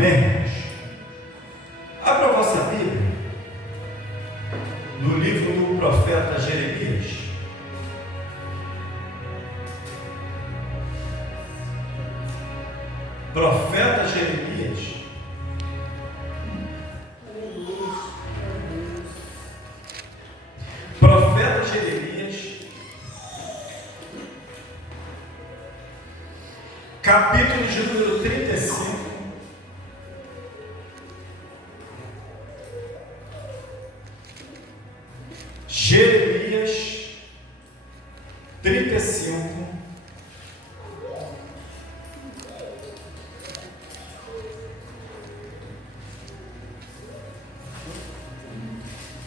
Amém, irmãos? Abra a vossa Bíblia no livro do profeta Jeremias. Profeta Jeremias. Profeta Jeremias, capítulo de número 35. Jeremias 35.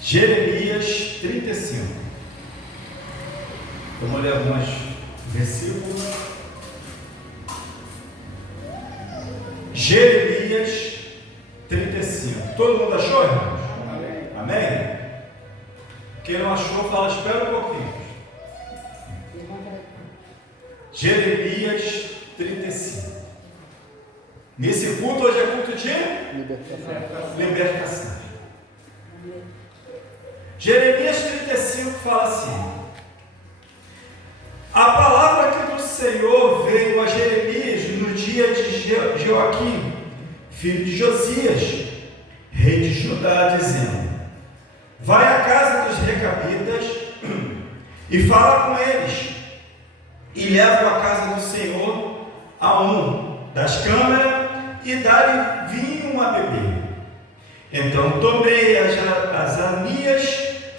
Jeremias 35. Vamos ler alguns versículos. Jeremias 35. Todo mundo achou, irmãos? Amém. Amém? Quem não achou, fala, espera um pouquinho. Jeremias 35. Nesse culto, hoje é culto de libertação. Jeremias 35 fala assim: a palavra que do Senhor veio a Jeremias no dia de Joaquim, filho de Josias, rei de Judá, dizendo: vai à casa dos recabitas e fala com eles, e leva à casa do Senhor a um das câmaras e dá-lhe vinho a beber. Então tomei Azanias,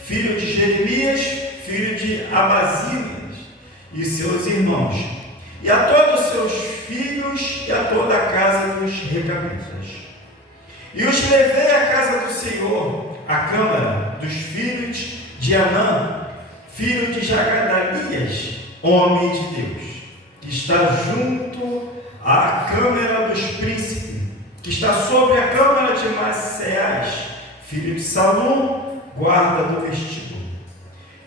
filho de Jeremias, filho de Amazias, e seus irmãos, e a todos os seus filhos, e a toda a casa dos recabitas, e os levei à casa do Senhor, à câmara dos filhos de Anã, filho de Jagadalias, homem de Deus, que está junto à câmara dos príncipes, que está sobre a câmara de Maceás, filho de Salom, guarda do vestíbulo.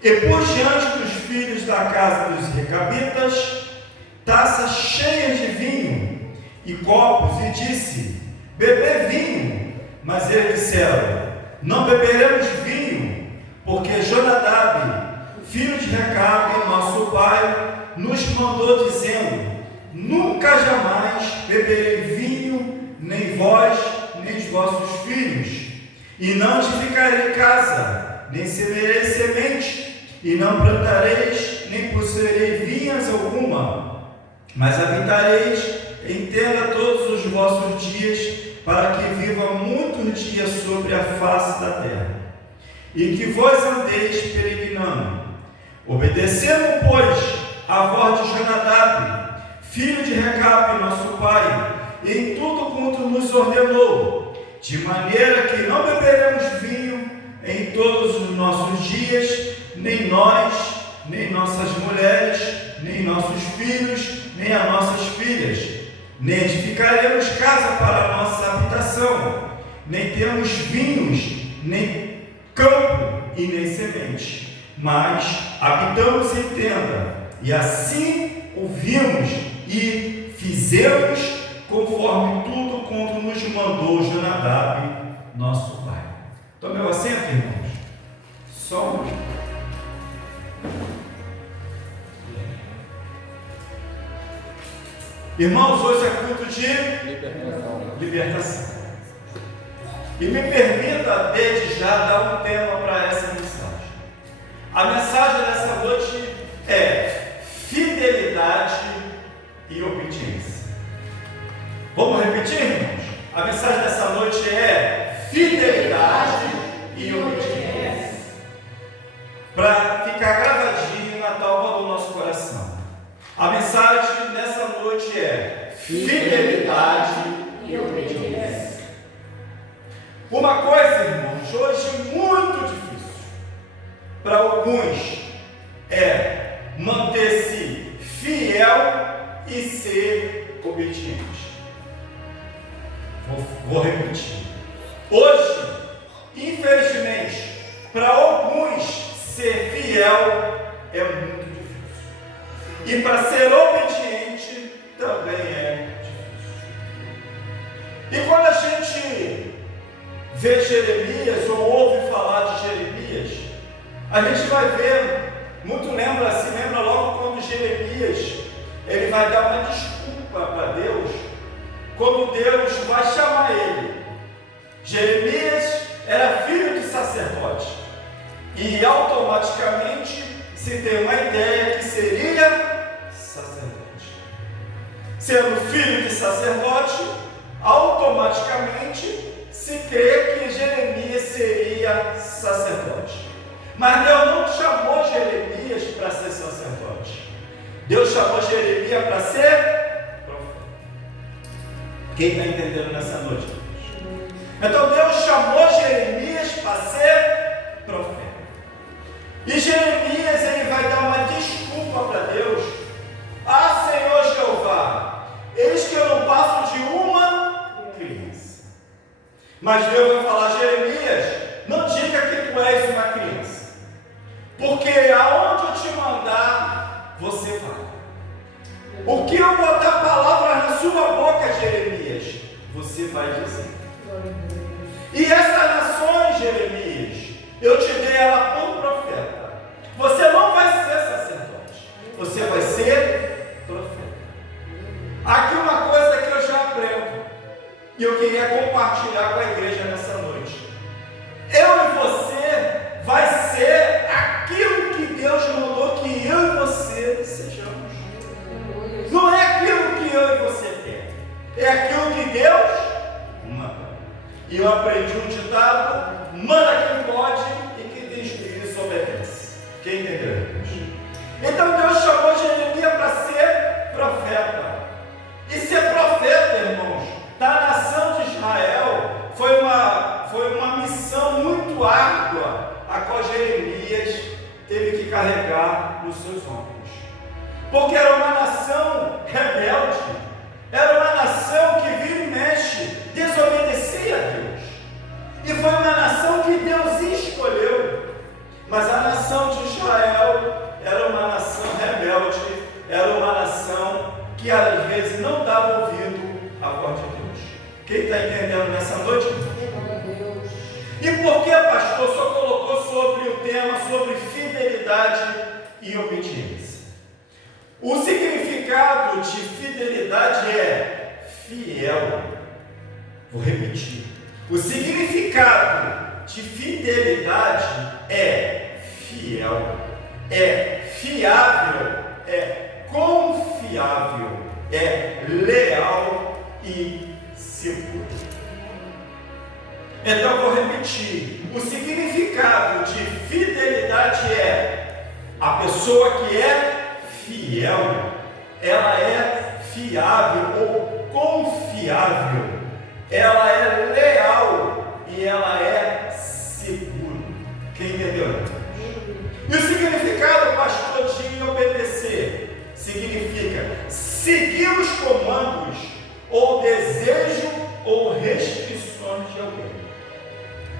E pus diante dos filhos da casa dos recabitas taças cheias de vinho e copos, e disse: bebei vinho. Mas eles disseram: não beberemos vinho, porque Jonadab, filho de Recabe, nosso pai, nos mandou dizendo: nunca jamais beberei vinho, nem vós, nem os vossos filhos, e não edificarei casa, nem semearei semente, e não plantareis, nem possuirei vinhas alguma, mas habitareis em tenda todos os vossos dias, para que viva muitos dias sobre a face da terra, e que vós andeis peregrinando, obedecendo, pois, a voz de Jonadab, filho de Recabe, nosso pai, em tudo quanto nos ordenou, de maneira que não beberemos vinho em todos os nossos dias, nem nós, nem nossas mulheres, nem nossos filhos, nem as nossas filhas, nem edificaremos casa para a nossa habitação, nem temos vinhos, nem campo e nem semente, mas habitamos em tenda, e assim ouvimos e fizemos conforme tudo quanto nos mandou Jonadab, nosso pai. Tome o assento, irmãos. Só um minuto. Irmãos, hoje é culto de libertação. E me permita, desde já, dar um tema para essa mensagem. A mensagem dessa noite é fidelidade e obediência. Vamos repetir, irmãos? A mensagem dessa noite é fidelidade e obediência. Para ficar gravadinho na tábua do nosso coração. A mensagem dessa noite é fidelidade e obediência. Uma coisa, irmãos, hoje muito difícil para alguns é manter-se fiel e ser obediente. Vou repetir. Hoje, infelizmente, para alguns ser fiel é muito difícil. E para ser obediente também é difícil. E quando a gente vê Jeremias ou ouve falar de Jeremias, a gente vai ver, se lembra logo quando Jeremias, ele vai dar uma desculpa para Deus, quando Deus vai chamar ele. Jeremias era filho de sacerdote, e automaticamente se tem uma ideia que seria sacerdote. Sendo filho de sacerdote, automaticamente se crê que Jeremias seria sacerdote. Mas Deus não chamou Jeremias para ser sacerdote. Deus chamou Jeremias para ser profeta. Quem está entendendo nessa noite? Então Deus chamou Jeremias para ser profeta. E Jeremias, ele vai dar uma desculpa para Deus. Ah, Senhor Jeová, eis que eu não passo de uma criança. Mas Deus vai falar: Jeremias, não diga que tu és uma criança, porque aonde eu te mandar, você vai. O que eu botar palavras na sua boca, Jeremias, você vai dizer. E essas nações, Jeremias, eu te dei ela por profeta. Você não vai ser sacerdote, você vai ser profeta. Aqui uma coisa que eu já aprendo, e eu queria compartilhar com a igreja nessa noite. Eu e você vai ser aquilo que Deus mandou que eu e você sejamos. Não é aquilo que eu e você quer, é aquilo que Deus manda. E eu aprendi um ditado: manda quem pode e quem tem juízo obedece. Quem entendeu? Então Deus chamou Jeremias para ser profeta. E ser profeta, irmãos, da nação de Israel, foi uma missão muito árdua, a qual Jeremias teve que carregar nos seus ombros. Porque era uma nação rebelde, era uma nação que vira e mexe, desobedecia a Deus. E foi uma nação que Deus escolheu. Mas a nação de Israel era uma nação rebelde, era uma nação que às vezes não dava ouvido à voz de Deus. Quem está entendendo nessa noite? E por que, pastor, só colocou sobre o tema, sobre fidelidade e obediência? O significado de fidelidade é fiel. Vou repetir. O significado de fidelidade é fiel, é fiável, é confiável, é leal e seguro. Então vou repetir. O significado de fidelidade é a pessoa que é fiel, ela é fiável ou confiável, ela é leal e ela é seguro. Quem entendeu? E o significado, pastor, de obedecer significa seguir os comandos ou desejo ou restrições de alguém.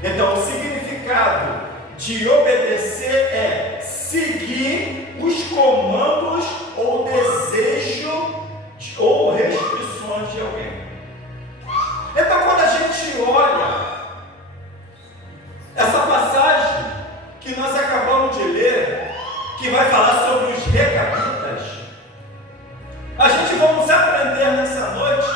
Então, o significado de obedecer é seguir os comandos ou desejo ou restrições de alguém. Então, quando a gente olha essa passagem que nós acabamos de ler, que vai falar sobre os recabitas, a gente vamos aprender nessa noite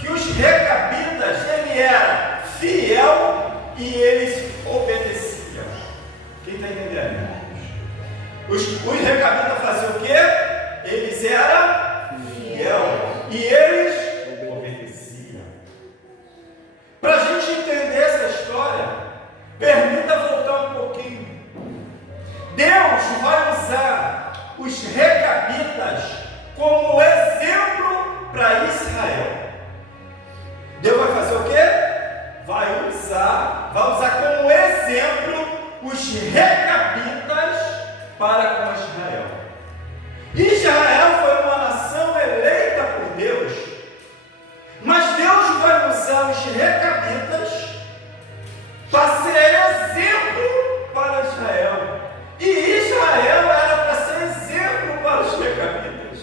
que os recabitas, ele era fiel e eles obedeciam. Quem está entendendo? Os recabitas faziam o quê? Eles eram fiel e eles obedeciam. Para a gente entender essa história, permita voltar um pouquinho. Deus vai usar os recabitas como exemplo para Israel. Deus vai fazer o quê? Vai usar como exemplo os recabitas para com Israel. Israel foi uma nação eleita por Deus, mas Deus vai usar os recabitas para ser exemplo para Israel. E Israel era para ser exemplo para os recabitas,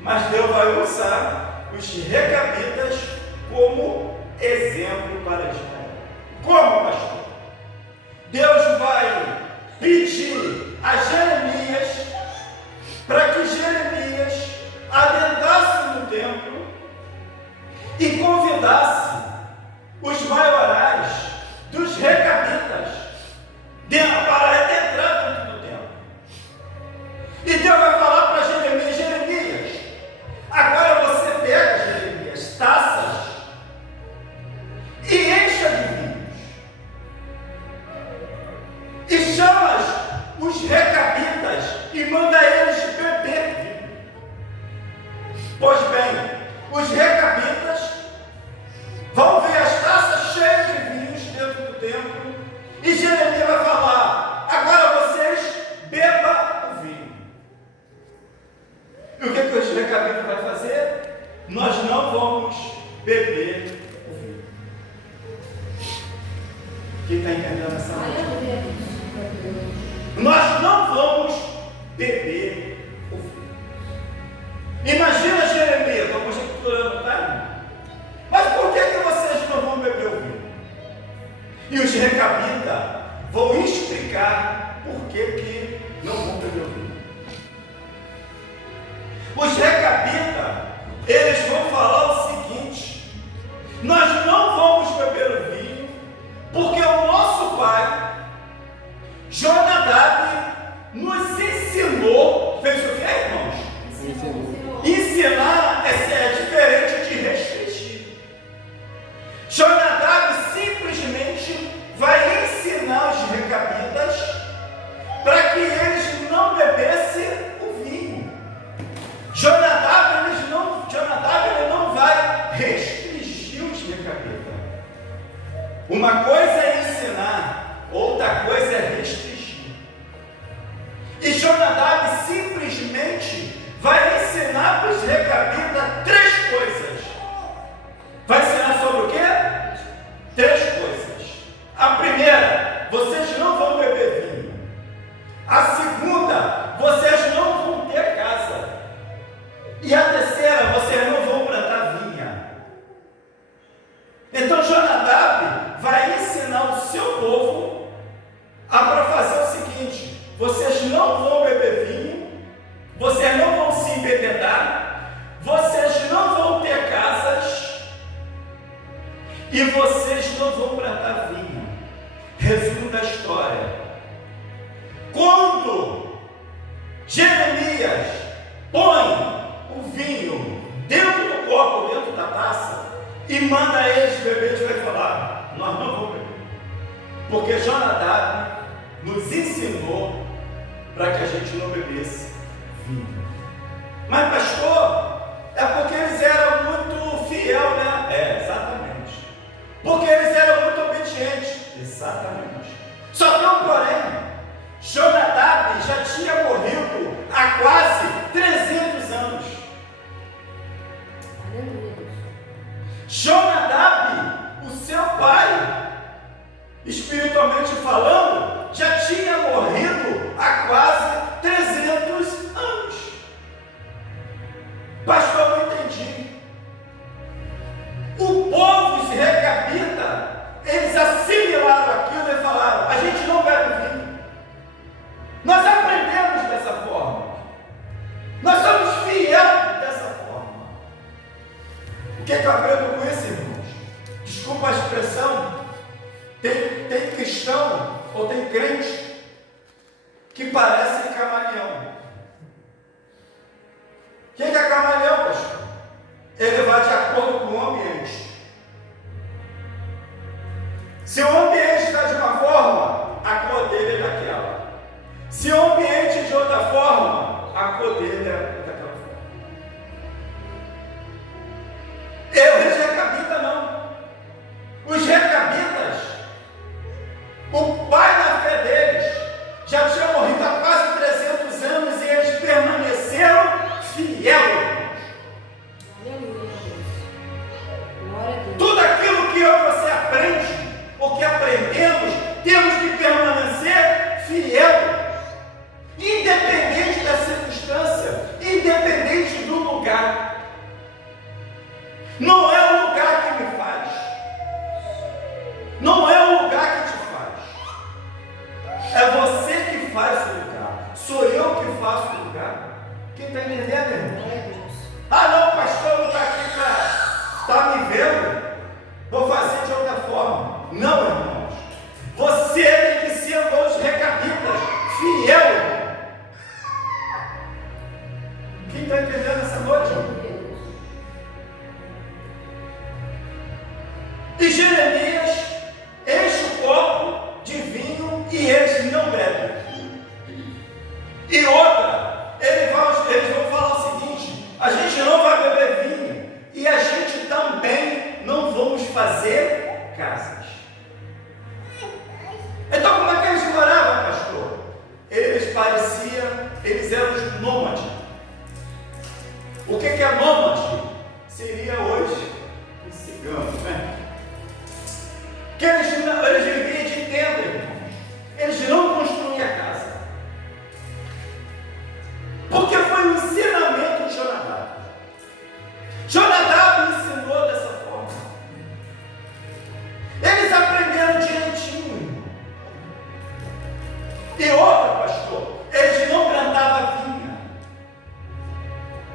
mas Deus vai usar os recabitas como exemplo exemplo para Israel. Como, pastor? Deus vai pedir a Jeremias para que Jeremias adentrasse no templo e convidasse os maiorais dos recabitas para adentrar dentro do templo. E Deus vai falar para Jeremias: Jeremias, agora você pega, Jeremias, taças e encha de vinhos e chama os recabitas e manda eles beber vinho. Pois bem, os recabitas vão ver as taças cheias de vinhos dentro do templo e Jeremias vai falar: agora vocês bebam o vinho. E o que os recabitas vão fazer? Nós não vamos beber o vinho. Quem está entendendo essa noite? Nós não vamos beber o vinho. Imagina Jeremias, estou conjecturando, tá? Mas por que vocês não vão beber o vinho? E os recabitas vão explicar por que não vão beber o vinho. Os recabitas, eles vão falar o seguinte: nós não vamos beber o vinho, porque o nosso pai, Jonadab, nos ensinou, fez o que, irmãos? Ensinar é diferente de restringir. Jonadab simplesmente vai ensinar os recabitas para que eles não bebessem o vinho. Jonadab ele não vai restringir os recabitas. Uma coisa é ensinar, outra coisa é restringir. E Jonadab simplesmente vai ensinar para os recabitas três coisas. Vai ensinar sobre o quê? Três coisas. A primeira, vocês não vão beber vinho. A segunda, vocês não vão ter casa. E a terceira, vocês não vão plantar vinha. Então Jonadab vai ensinar o seu povo para fazer o seguinte: vocês não vão beber vinho, vocês não vão se embebedar, vocês não vão ter casas e vocês não vão plantar vinho. Resumo da história: quando Jeremias põe o vinho dentro do copo, dentro da taça, e manda eles beber, eles vai falar: nós não vamos beber, porque Jonadab nos ensinou para que a gente não bebesse vinho. Mas pastor, é porque eles eram muito fiel, né? Exatamente. Porque eles eram muito obedientes. Exatamente. Só que um porém: Jonadab já tinha morrido há quase 300 anos. Jonadab, o seu pai, espiritualmente falando, já tinha morrido há quase 300 anos. Pastor, eu não entendi. O povo, os recabitas, eles assimilaram aquilo e falaram: a gente não bebe vinho. Nós aprendemos dessa forma. Nós somos fiéis dessa forma. O que eu aprendo com isso, irmãos? Desculpa a expressão. Tem cristão ou tem crente que parece camaleão. O que é camaleão, pastor? Ele vai de acordo com o ambiente. Se o ambiente está de uma forma, a cor dele é daquela. Se o ambiente é de outra forma, a cor dele é daquela forma. Os recabitas não. Os recabitas, o pai da fé deles já tinha morrido há quase 300 anos e eles permaneceram fiéis. Tudo aquilo que eu e você aprende, ou que aprendemos, temos que permanecer fiel, independente da circunstância, Não é o lugar que te faz. É você que faz o lugar. Sou eu que faço o lugar. Quem está entendendo, irmão? Ah, não, pastor, não está aqui para me vendo. Vou fazer de outra forma. Não, irmãos. Você tem que ser os recabitas, fiel, irmão. Quem está entendendo essa noite? E Jeremias enche o copo de vinho e eles não bebem. E outra, eles vão falar o seguinte: a gente não vai beber vinho e a gente também não vamos fazer casas. Então como é que eles moravam, pastor? Eles eram os nômades. O que é nômade? Seria hoje os ciganos, né? Que eles viviam de tenda, irmãos. Eles não construíam casa. Porque foi o ensinamento de Jonadab. Jonadab ensinou dessa forma. Eles aprenderam direitinho, irmão. E outra, pastor, eles não plantavam vinha.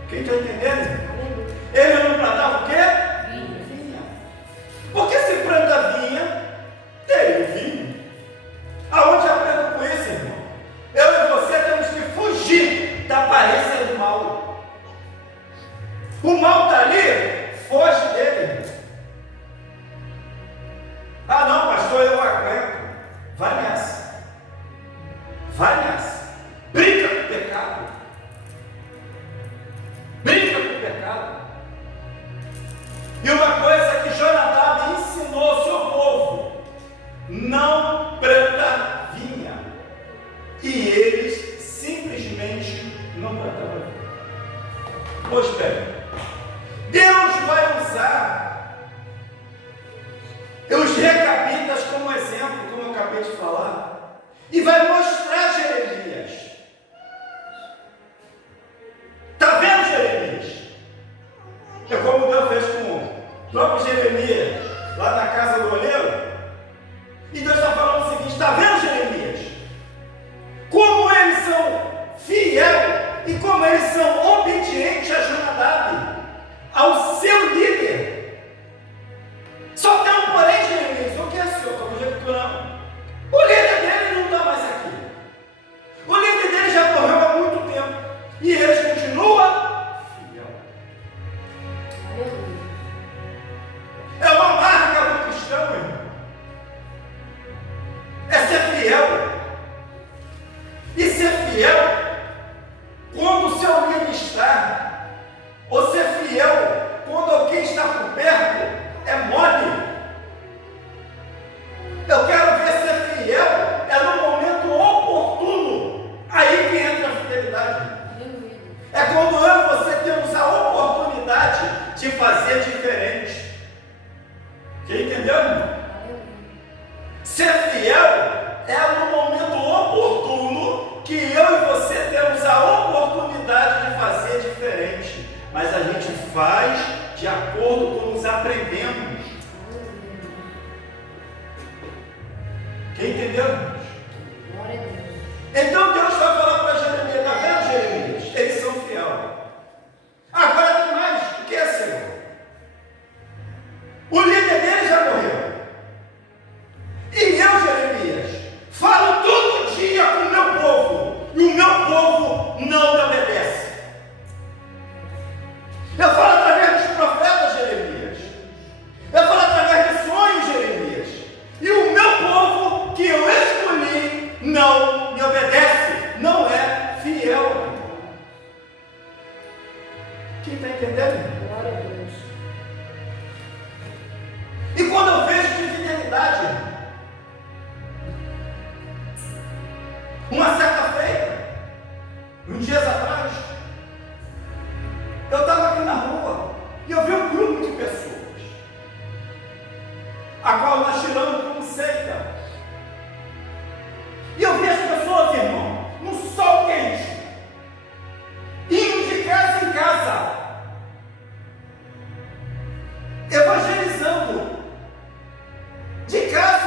Quem está entendendo? Eles não plantavam o quê? Vinha. Porque se planta vinha, tem o vinho. Aonde aprendo com isso, irmão? Eu e você temos que fugir da aparência do mal. O mal está ali, foge dele, irmão. Ah não, pastor, eu aguento. Vai nessa. Vai nessa. Brinca com o pecado. Brinca com o pecado. E uma coisa que Jonadab ensinou ao seu povo: não planta vinha. E eles simplesmente não plantavam vinha. Pois bem, Deus vai usar os recabitas como exemplo, como eu acabei de falar, e vai mostrar Jeremias. Está vendo, Jeremias? É como Deus fez com o próprio Jeremias, lá na casa do oleiro. E Deus está falando o seguinte: está vendo, Jeremias? Como eles são fiéis e como eles são obedientes a Jonadab, ao seu líder. Só tem um porém, Jeremias. O que é, senhor? Estou conjecturando. O líder dele não está mais aqui. O líder dele já morreu há muito tempo. E eles continuam fiel. É uma marca do cristão, irmão. É ser fiel. E ser fiel quando o seu líder está, ou ser fiel quando alguém está por perto, é mole. Eu quero ver ser fiel é no momento oportuno. Aí que entra a fidelidade. É quando eu e você temos a oportunidade de fazer diferente. Quem entendeu, irmão? Ser fiel é no momento oportuno que eu e você temos a oportunidade de fazer diferente. Mas a gente faz de acordo com os aprendemos. Quem entendeu, irmãos? Então Deus vai falar para Jeremias: está vendo, Jeremias? Eles são fiéis. Agora tem mais. O que é, Senhor? O líder dele já morreu. E eu, Jeremias, falo todo dia com o meu povo, e o meu povo não me obedece. Eu falo através dos profetas, Jeremias. Eu falo através de sonhos, Jeremias. E o meu povo que eu escolhi não me obedece, não é fiel. Quem está entendendo? Glória a Deus. E quando eu vejo de fidelidade, uma certa feita, uns dias atrás, eu estava aqui na rua e eu vi um grupo de pessoas, a qual nós tiramos como seita. E eu vi as pessoas, irmão, no sol quente, indo de casa em casa, evangelizando, de casa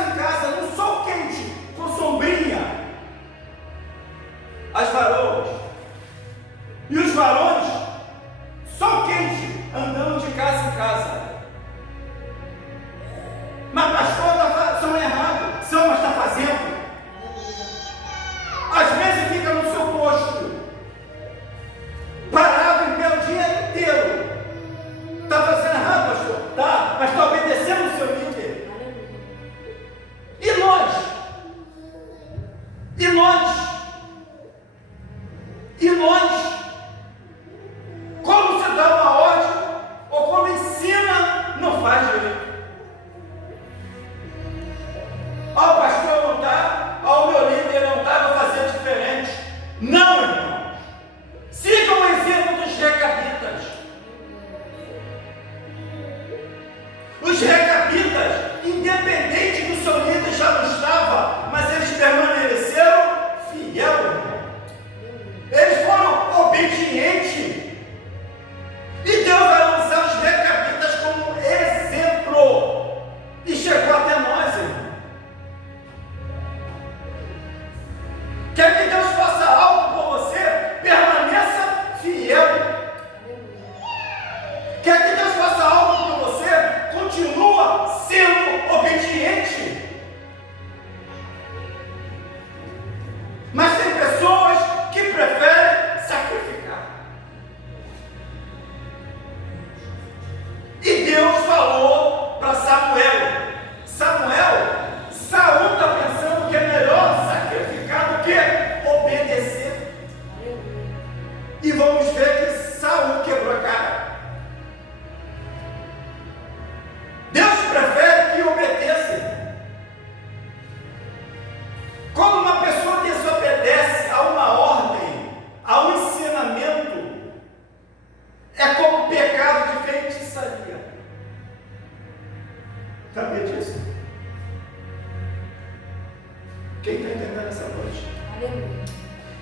Quem está entendendo essa noite? Aleluia.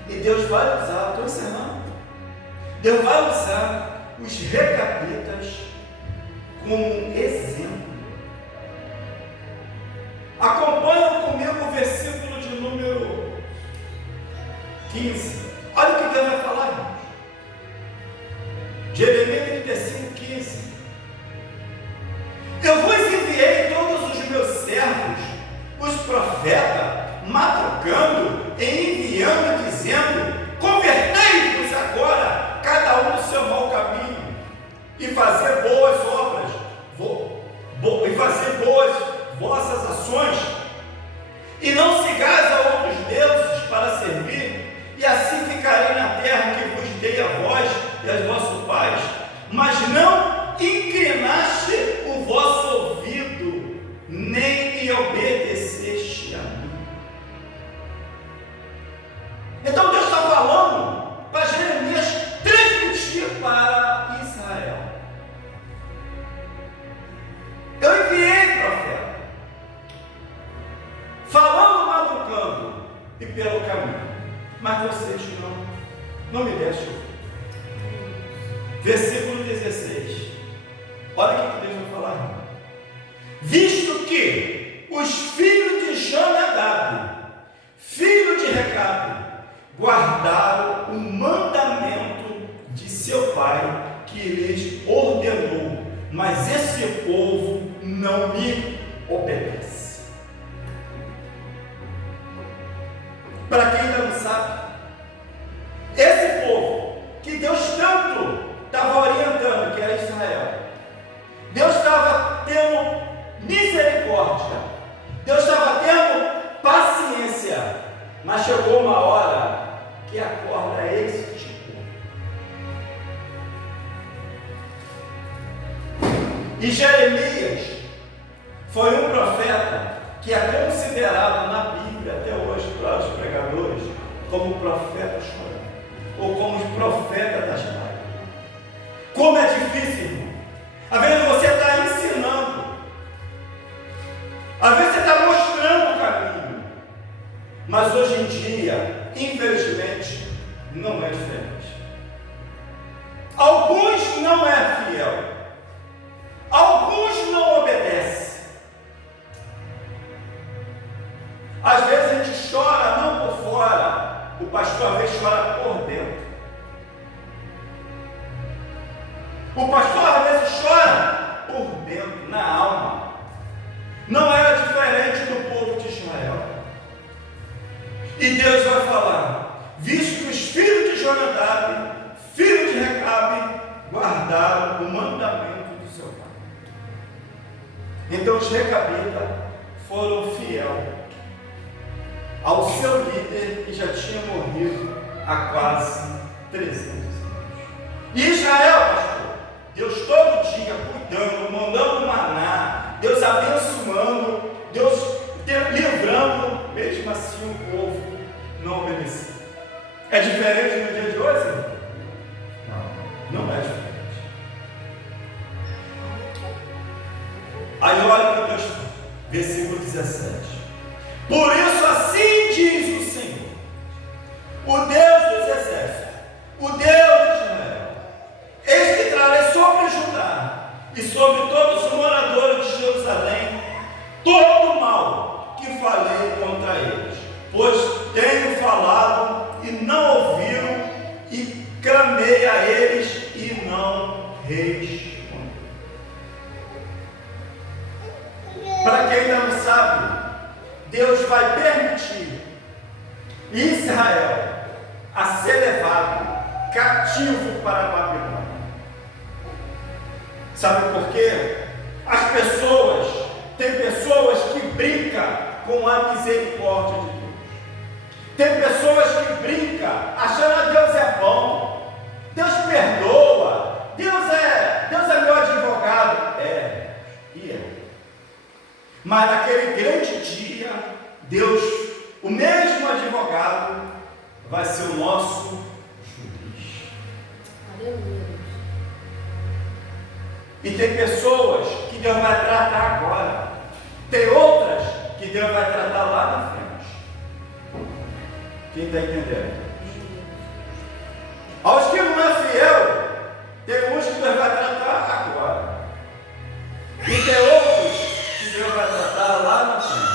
E Deus vai usar, estou encerrando, Deus vai usar os recabitas como um exemplo. Acompanha comigo o versículo de número 15. Olha o que Deus vai falar, irmãos. Jeremias 35, 15. Eu vos enviei todos os meus servos, os profetas, madrugando e enviando, dizendo: convertei-vos agora, cada um do seu mau caminho, e fazer boas obras, e fazer boas vossas ações, e não sigais a outros deuses para servir, e assim ficarei na terra que vos dei a vós e aos vossos pais, mas não inclinaste o vosso ouvido, nem me obedeceste a mim. Então Deus está falando para Jeremias transmitir para Israel. Eu enviei profeta, falando, madrugando e pelo caminho, mas vocês não me deixam. Versículo 16. Olha o que Deus vai falar. Visto que os filhos de Jonadab, filho de Recabe, guardaram o mandamento de seu pai que lhes ordenou, mas esse povo não me obedece. Para quem ainda não sabe, esse povo que Deus tanto estava orientando, que era Israel, Deus estava tendo misericórdia, Deus estava tendo paciência, mas chegou uma hora que a corda esticou. E Jeremias foi um profeta que é considerado na Bíblia até hoje para os pregadores como profeta chorão, ou como os profetas das lágrimas. Como é difícil, irmão. Às vezes você está ensinando, às vezes você está mostrando o caminho, mas hoje em dia, infelizmente, não é diferente. Alguns não é fiel, alguns não obedecem. Às vezes a gente chora não por fora, o pastor às vezes chora por dentro. O pastor às vezes chora por dentro, na alma. Não era diferente do povo de Israel. E Deus vai falar: visto que os filhos de Jonadab, filho de Recabe, guardaram o mandamento do seu pai. Então os recabitas foram fiéis ao seu líder, que já tinha morrido há quase 300 anos. E Israel, pastor, Deus todo dia cuidando, mandando maná, Deus abençoando, Deus livrando, mesmo assim o povo não obedecia. É diferente no dia de hoje? Não, não é diferente. Aí olha para Deus, versículo 17. Por isso assim diz o Senhor, o Deus dos exércitos, o Deus de Israel: eis que trarei sobre Judá e sobre todos os moradores de Jerusalém todo o mal que falei contra eles, pois tenho falado e não ouviram, e clamei a eles e não responderam. Para quem ainda não sabe, Deus vai permitir Israel a ser levado cativo para a Babilônia. Sabe por quê? Tem pessoas que brincam com a misericórdia de Deus. Tem pessoas que brincam achando que Deus é bom, Deus perdoa, Deus é meu advogado. E é. Mas naquele grande dia, Deus, o mesmo advogado, vai ser o nosso juiz. Aleluia. E tem pessoas que Deus vai tratar agora, tem outras que Deus vai tratar lá na frente. Quem está entendendo? Aos que não é fiel, tem uns que Deus vai tratar agora. E tem outros que Deus vai tratar lá na frente.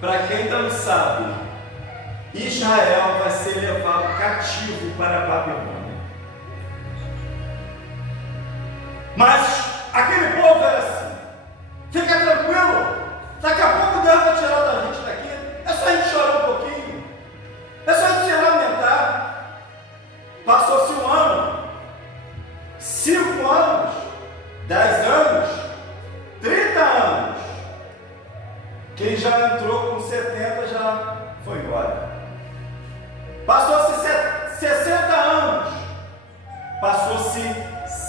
Para quem não sabe, Israel vai ser levado cativo para a Babilônia. Mas aquele povo era assim: fica tranquilo, daqui a pouco Deus vai tirar da gente daqui. É só a gente chorar um pouquinho, é só a gente se lamentar. Passou-se 1 ano, 5 anos, 10 anos, 30 anos. Quem já entrou com 70 já foi embora. Passou-se 60 anos, passou-se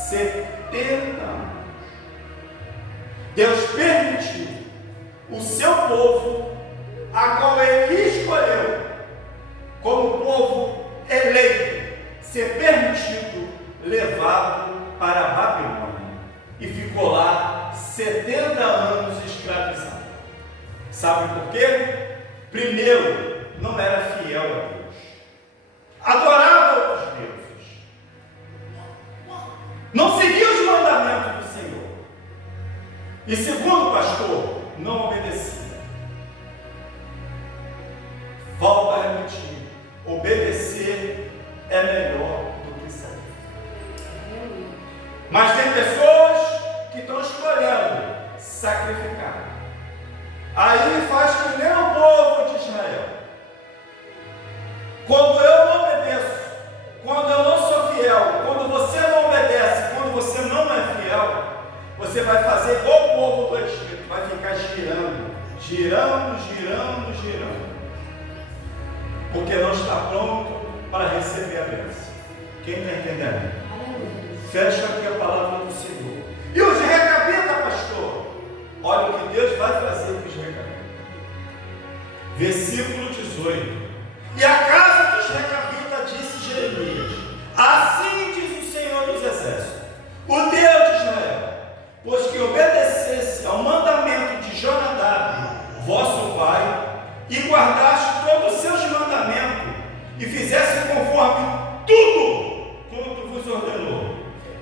70 anos. Deus permitiu o seu povo, a qual Ele escolheu como povo eleito, ser permitido levado para a Babilônia, e ficou lá 70 anos escravizado. Sabe por quê? Primeiro, não era fiel a Deus, adorava outros deuses, não seguia os mandamentos do Senhor, e segundo, pastor, não obedecia. Volto a repetir: obedecer é melhor do que saber. Mas tem pessoas que estão escolhendo sacrificar. Aí faz que nem o povo de Israel. Quando eu não obedeço, quando eu não sou fiel, quando você não obedece, quando você não é fiel, você vai fazer igual o povo do Egito, vai ficar girando, porque não está pronto para receber a bênção. Quem está entendendo? Fecha aqui a palavra do Senhor. E os recabitas, pastor? Olha o que Deus vai fazer com os recabitas. Versículo 18. E a casa dos recabitas disse Jeremias: assim diz o Senhor dos Exércitos, o Deus de Israel, pois que obedecesse ao mandamento de Jonadab, vosso pai, e guardaste todos os seus mandamentos, e fizesse conforme tudo quanto vos ordenou.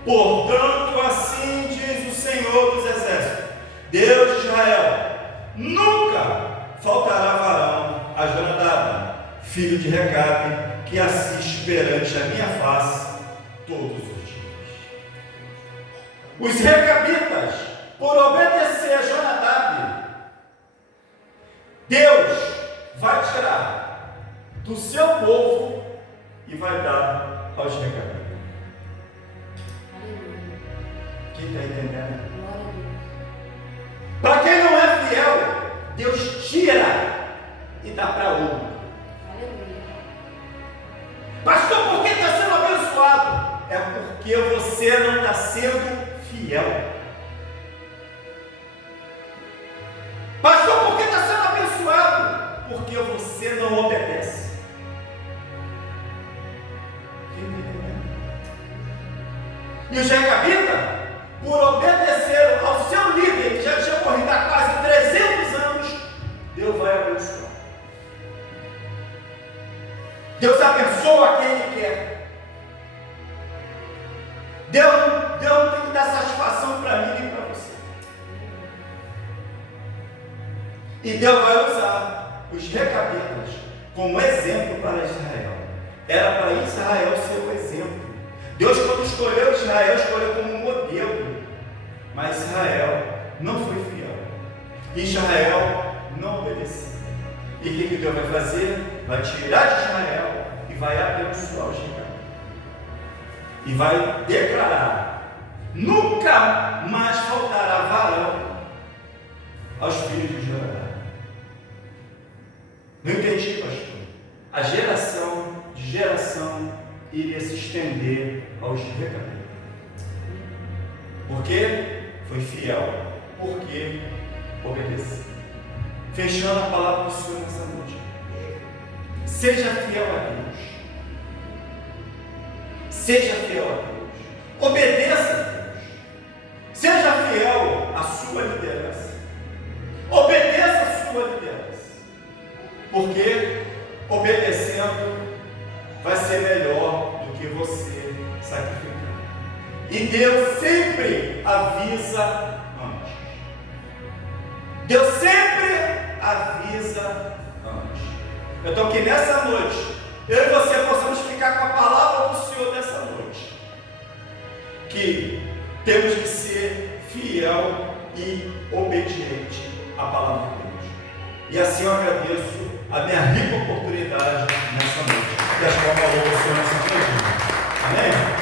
Portanto, assim diz o Senhor dos Exércitos, Deus de Israel: nunca faltará varão a Jonadab, filho de Recabe, que assiste perante a minha face todos os dias. Os recabitas, por obedecer a Jonadab, Deus vai tirar do seu povo e vai dar aos recabitas. Quem está entendendo? Para quem não é fiel, Deus tira e dá para outro. Pastor, por que está sendo abençoado? É porque você não está sendo fiel. Pastor, por que está sendo abençoado? Porque você não obedece. Quem está entendendo? E os recabitas, por obedecer ao seu líder, que já tinha morrido há quase 300 anos, Deus vai abençoar. Deus abençoa quem Ele quer. Deus não tem que dar satisfação para mim nem para você. E Deus vai usar os recabitas como exemplo para Israel. Era para Israel ser o exemplo. Deus, quando escolheu Israel, escolheu como modelo. Mas Israel não foi fiel. Israel não obedeceu. E o que Deus vai fazer? Vai tirar de Israel e vai abençoar os recabitas. E vai declarar: nunca mais faltará varão aos filhos de Jonadab. Não entendi, pastor. A geração de geração iria se estender aos recabitas. Porque foi fiel, porque obedeceu. Fechando a palavra do Senhor nessa noite. Seja fiel a Deus. Seja fiel a Deus. Obedeça a Deus. Seja fiel à sua liderança. Obedeça a sua liderança. Por quê? obedecendo vai ser melhor do que você sacrificar. E Deus sempre avisa antes. Deus sempre avisa antes. Então que nessa noite, eu e você possamos ficar com a palavra do Senhor nessa noite. Que temos que ser fiel e obediente à palavra de Deus. E assim eu agradeço a minha rica oportunidade nessa noite. E acho que eu falou o Senhor nessa noite. Amém?